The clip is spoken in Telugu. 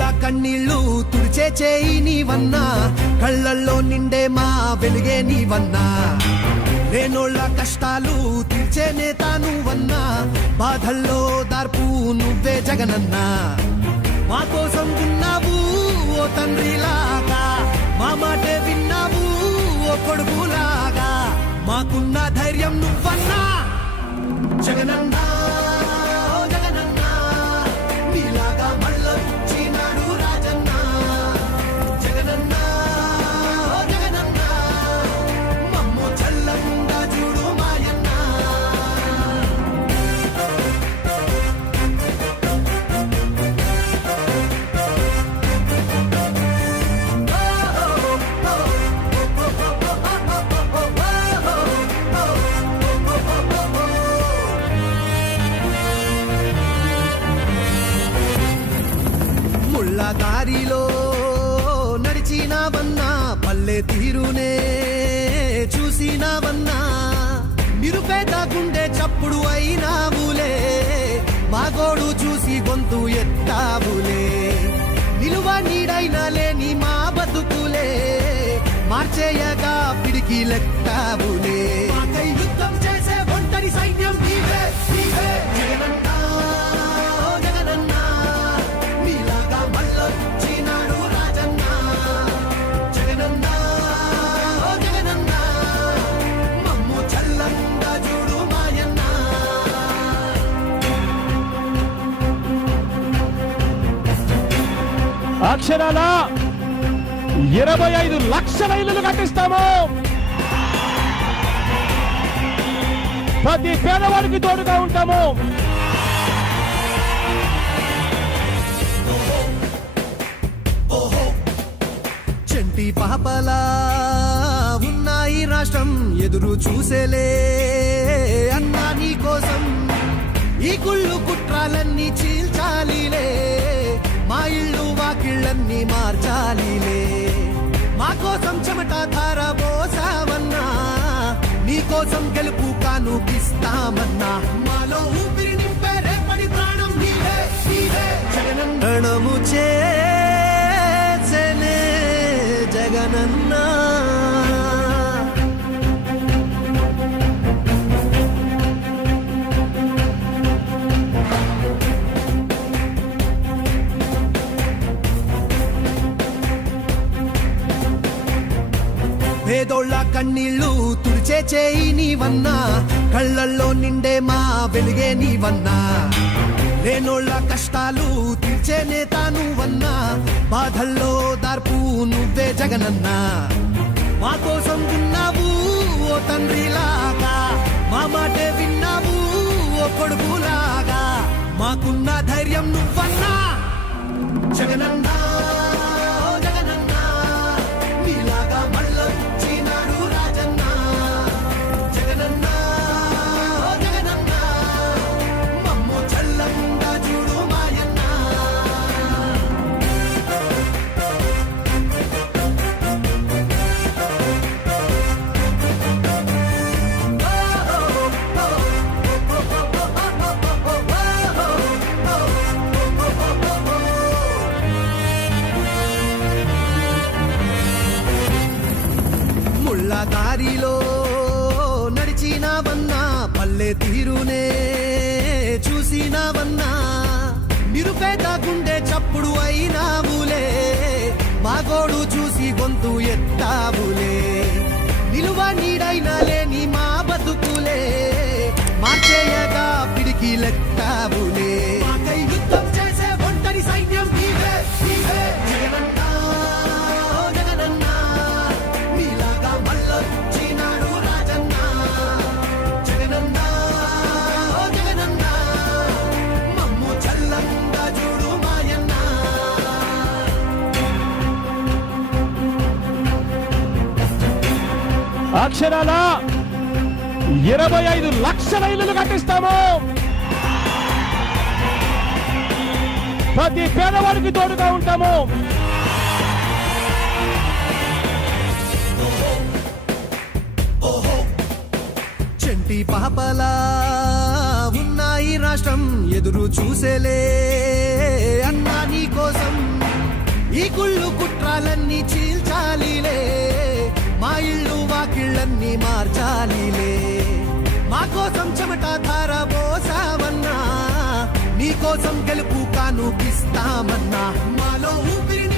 పేదోళ్ళ కన్నీళ్ళు తుడిచే చేయి నీవన్నా కళ్ళల్లో నిండే మా వెలుగే నీవన్నా. లేనోళ్ళ కష్టాలు తీర్చే నేత నువ్వన్నా బాధల్లో దార్పు నువ్వే జగనన్నా. మా కోసం ఉన్నావు ఓ తండ్రిలాగా మా మాటే విన్నావు ఓ కొడుకులాగా మాకున్న ధైర్యం నువ్వన్నా జగనన్నా. తీరునే చూసినావన్నా. నిరుపేద గుండె చప్పుడు అయినావులే. మాగోడు చూసి గొంతు ఎత్తావులే. అక్షరాల ఇరవై ఐదు లక్షల ఇల్లులు కట్టిస్తాము. ప్రతి పేదవాడికి తోడుగా ఉంటాము. చంటి పాపలా ఉన్నాయి రాష్ట్రం ఎదురు చూసేలే. అన్నా నీ కోసం ఈ గుళ్ళు కుట్రాలన్నీ చీల్చ మార్చాలిలే మా కోసం చెమట ధార పోసావన్నా నీ కోసం గెలుపు కానుకిస్తామన్నా. మాలో ఊపిరి నింపే రేపటి ప్రాణం నీవే నీవే. గణము చే కన్నీళ్ళు తుడిచే చేయి నీవన్నా కళ్ళల్లో నిండే మా వెలుగే నీవన్నా. లేనోళ్ళ కష్టాలు తీర్చే నేత నువ్వన్నా బాధల్లో దార్పు నువ్వే జగనన్నా. మా కోసం ఉన్నావు ఓ తండ్రిలాగా మా మాటే విన్నావు ఓ కొడుకులాగా మాకున్న ధైర్యం నువ్వన్నా. జగనన్నా. తీరునే చూసినావన్నా. నిరుపేద గుండె చప్పుడు అయినావులే. మాగోడు చూసి గొంతు ఎత్తు అక్షరాల ఇరవై ఐదు లక్షల ఇల్లులు కట్టిస్తాము. ప్రతి పేదవాడికి తోడుగా ఉంటాము. చంటి పాపలా ఉన్నాయి రాష్ట్రం ఎదురు చూసేలే. అన్నా నీ కోసం ఈ కుళ్ళు కుట్రాలన్నీ చీల్చి గాలిలే మా కోసం చెమట ధారబోసావన్నా నీ కోసం గెలుపు కానుకిస్తామన్నా. మాలో ఊపిరి